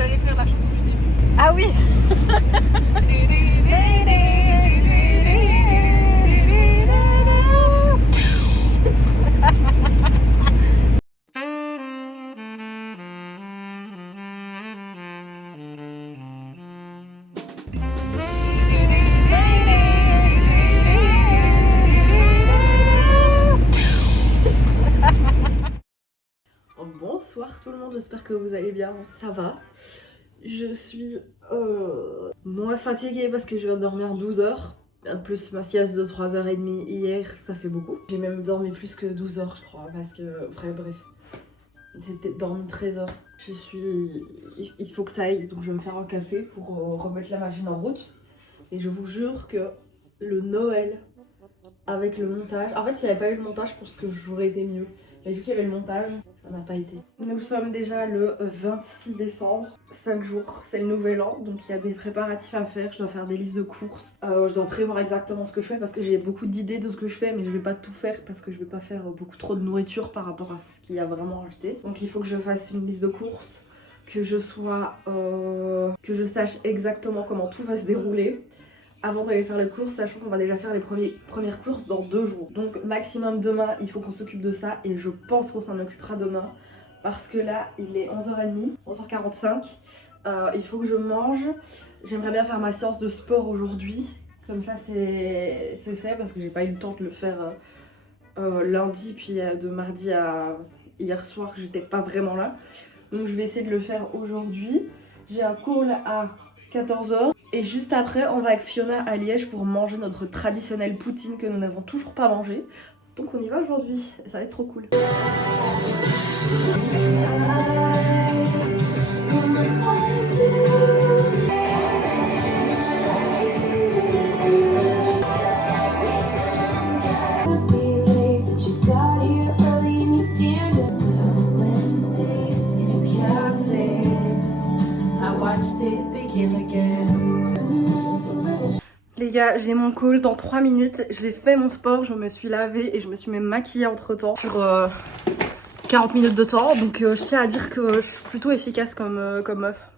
j'allais faire la chanson du début. Ah oui. Bonsoir tout le monde, j'espère que vous allez bien, ça va. Je suis moins fatiguée parce que je viens de dormir 12 heures. En plus ma sieste de 3h30 hier, ça fait beaucoup. J'ai même dormi plus que 12 heures je crois parce que bref. J'ai dormi 13 heures. Il faut que ça aille, donc je vais me faire un café pour remettre la machine en route. Et je vous jure que le Noël avec le montage... En fait s'il n'y avait pas eu le montage je pense que j'aurais été mieux. Mais vu qu'il y avait le montage, ça n'a pas été. Nous sommes déjà le 26 décembre, 5 jours, c'est le nouvel an, donc il y a des préparatifs à faire, je dois faire des listes de courses. Je dois prévoir exactement ce que je fais parce que j'ai beaucoup d'idées de ce que je fais, mais je vais pas tout faire parce que je vais pas faire beaucoup trop de nourriture par rapport à ce qu'il y a vraiment acheté. Donc il faut que je fasse une liste de courses, que je sache exactement comment tout va se dérouler avant d'aller faire les courses, sachant qu'on va déjà faire les premières courses dans 2 jours. Donc maximum demain, il faut qu'on s'occupe de ça et je pense qu'on s'en occupera demain. Parce que là, il est 11h30, 11h45. Il faut que je mange. J'aimerais bien faire ma séance de sport aujourd'hui. Comme ça, c'est fait parce que j'ai pas eu le temps de le faire lundi, puis de mardi à hier soir, j'étais pas vraiment là. Donc je vais essayer de le faire aujourd'hui. J'ai un call à 14h. Et juste après, on va avec Fiona à Liège pour manger notre traditionnelle poutine que nous n'avons toujours pas mangé. Donc on y va aujourd'hui, ça va être trop cool. Les gars, j'ai mon call dans 3 minutes, j'ai fait mon sport, je me suis lavée et je me suis même maquillée entre temps sur 40 minutes de temps. Donc je tiens à dire que je suis plutôt efficace comme meuf.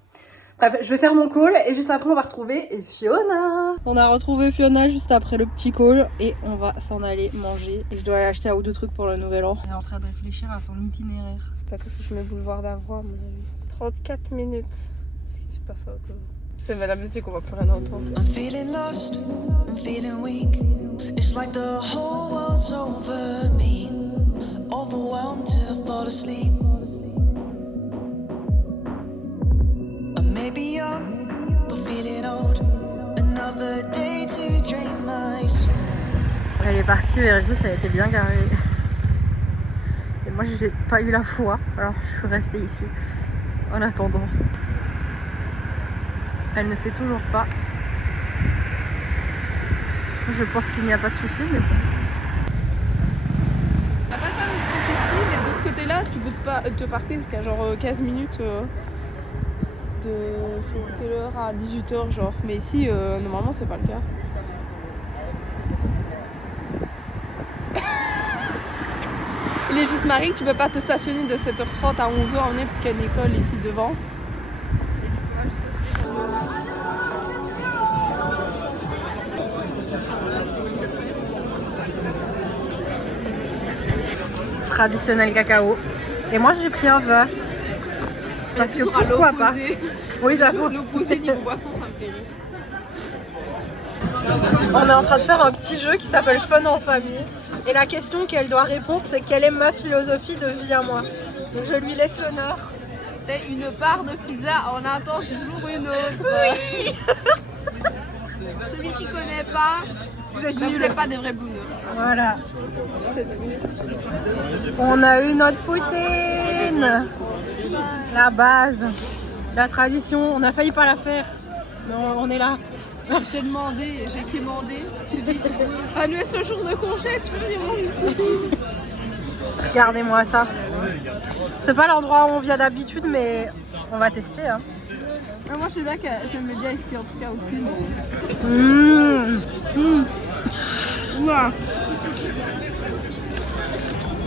Bref, je vais faire mon call et juste après on va retrouver Fiona. On a retrouvé Fiona juste après le petit call et on va s'en aller manger. Et je dois aller acheter un ou deux trucs pour le nouvel an. Elle est en train de réfléchir à son itinéraire. Pas que je mets boulevard d'Avroy à mon avis. 34 minutes. Qu'est-ce qui se passe là? C'est la musique, on va plus rien entendre. I'm feeling lost, I'm feeling weak. It's like the whole world's over me. Overwhelmed till I fall asleep. I may be young, but feeling old. Another day to drain my soul. Elle est partie vérifier si elle était bien garée. Et moi j'ai pas eu la foi, alors je suis restée ici en attendant. Elle ne sait toujours pas. Je pense qu'il n'y a pas de souci, mais bon. Ça va pas de ce côté-ci, mais de ce côté-là, tu peux te parquer jusqu'à genre 15 minutes de je sais plus quelle heure à 18h genre. Mais ici, normalement, c'est pas le cas. Les Gismarie, tu peux pas te stationner de 7h30 à 11h en est parce qu'il y a une école ici devant. Traditionnel cacao. Et moi j'ai pris un verre. Parce que pourquoi pas? Oui, j'avoue. L'opposé niveau boisson, ça me fait rire. On est en train de faire un petit jeu qui s'appelle Fun en famille. Et la question qu'elle doit répondre, c'est quelle est ma philosophie de vie à moi. Donc je lui laisse l'honneur. C'est une part de pizza, on attend toujours une autre. Oui. Celui qui connaît pas, vous êtes nuls. Pas des vrais booners. Voilà. C'est tout. On a eu notre poutine. La base, la tradition. On a failli pas la faire, mais on est là. J'ai demandé, j'ai quémandé. J'ai dit, nous est ce jour de congé, tu veux venir une poutine? Regardez-moi ça. C'est pas l'endroit où on vient d'habitude, mais on va tester. Hein. Moi, je sais bien que j'aime bien ici, en tout cas aussi.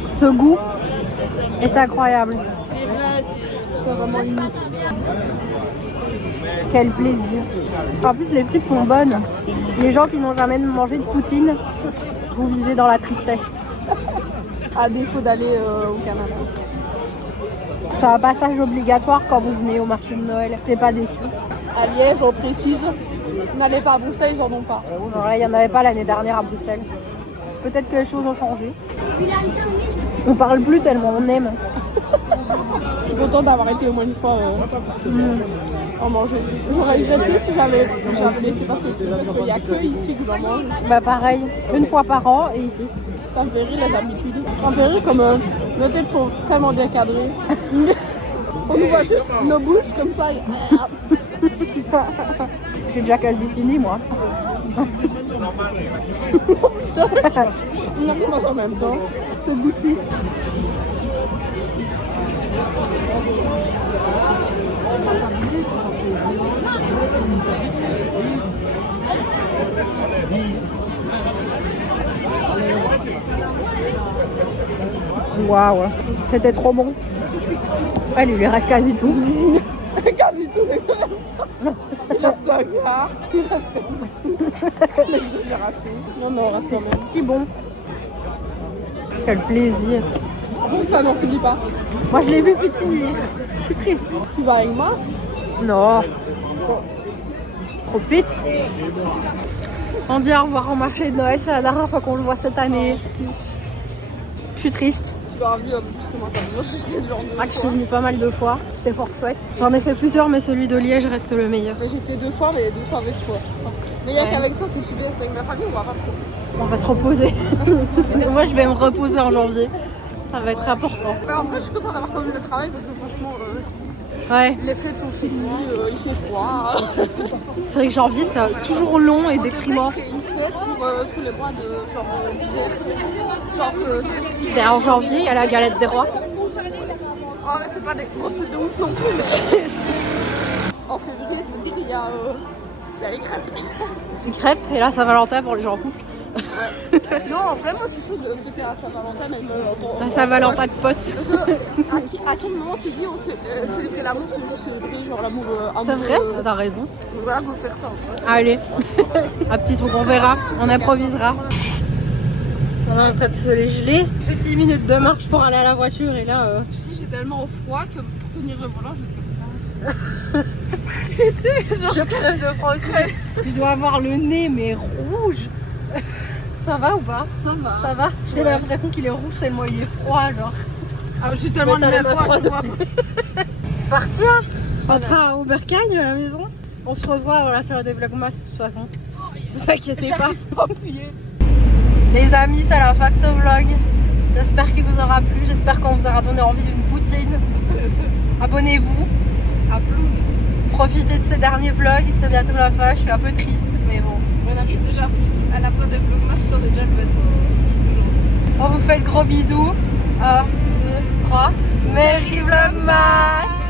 Ce goût est incroyable. C'est vraiment unique. Quel plaisir. En plus, les frites sont bonnes. Les gens qui n'ont jamais mangé de poutine, vous vivez dans la tristesse. À défaut d'aller au Canada. C'est un passage obligatoire quand vous venez au marché de Noël. C'est pas déçu. À Liège, on précise, n'allez pas à Bruxelles, ils en ont pas. Non, là, il n'y en avait pas l'année dernière à Bruxelles. Peut-être que les choses ont changé. On parle plus tellement on aime. Je suis contente d'avoir été au moins une fois en manger. J'aurais regretté si j'avais laissé passer ici, parce qu'il n'y a que ici que j'en mange. Bah pareil, une fois par an et ici. Ça me fait rire les habitudes. Ça me fait rire comme nos têtes sont tellement bien cadrées. On nous voit juste nos bouches comme ça. J'ai déjà quasi fini moi. On recommence en même temps. C'est goûtu. Waouh, c'était trop bon. Elle lui reste quasi tout. Quasi tout. Il reste pas gras. Il reste quasi tout. Non, non, reste quand même. Si bon. Quel plaisir. Ça n'en finit pas. Moi je l'ai vu plus finir. Je suis triste. Tu vas avec moi? Non. Profite. On dit au revoir au marché de Noël, c'est la dernière fois qu'on le voit cette année. Je suis triste. Tu vas revenir plus que moi. Moi je suis déjà Je suis venue pas mal de fois, c'était fort chouette. J'en ai fait plusieurs, mais celui de Liège reste le meilleur. J'étais 2 fois, mais 2 fois avec toi. Mais il n'y a qu'avec toi que je suis bien, avec ma famille, on va pas trop. On va se reposer. Moi, je vais me reposer en janvier. Ça va être important. Mais en fait, je suis contente d'avoir quand même le travail parce que franchement, Ouais. les fêtes sont finies, il fait froid. C'est vrai que janvier, c'est toujours long et déprimant. C'est une fête pour tous les mois de genre d'hiver. Genre février. Et en janvier, il y a la galette des rois. Oh, mais c'est pas des grosses fêtes de ouf non plus. Mais... en février, je veux dire, il y a les crêpes. Une crêpe, et là, Saint-Valentin pour les gens en couple. Non, en vrai, moi je suis chaude de fêter à Saint-Valentin, même La Saint-Valentin de potes. À quel moment on s'est dit on célébrer l'amour, c'est juste célébrer genre l'amour amoureux. C'est vrai, t'as raison. Voilà, on va faire ça en fait. Allez, un petit truc, on verra, on improvisera. On est en train de se les geler. 10 minutes de marche pour aller à la voiture et là... Tu sais, j'ai tellement froid que pour tenir le volant, je vais comme ça. Je crève de froid aussi. Je dois avoir le nez mais rouge. Ça va ou pas? Ça va. Ça va? J'ai l'impression qu'il est rouge tellement il est froid genre. Ah, je suis tellement Mais t'as de les mains froid, je froides vois. C'est parti hein. On sera à Obercagne à la maison. On se revoit, on va faire des vlogmas de toute façon. Ne vous inquiétez pas. Les amis, c'est la fin de ce vlog. J'espère qu'il vous aura plu. J'espère qu'on vous aura donné envie d'une poutine. Abonnez-vous. À Ploum. Profitez de ces derniers vlogs. C'est bientôt la fin. Je suis un peu triste, mais bon. On arrive déjà plus à la fin des vlogmas. On est déjà le 26 aujourd'hui. On vous fait le gros bisou. 1, 2, 3. Merry Vlogmas!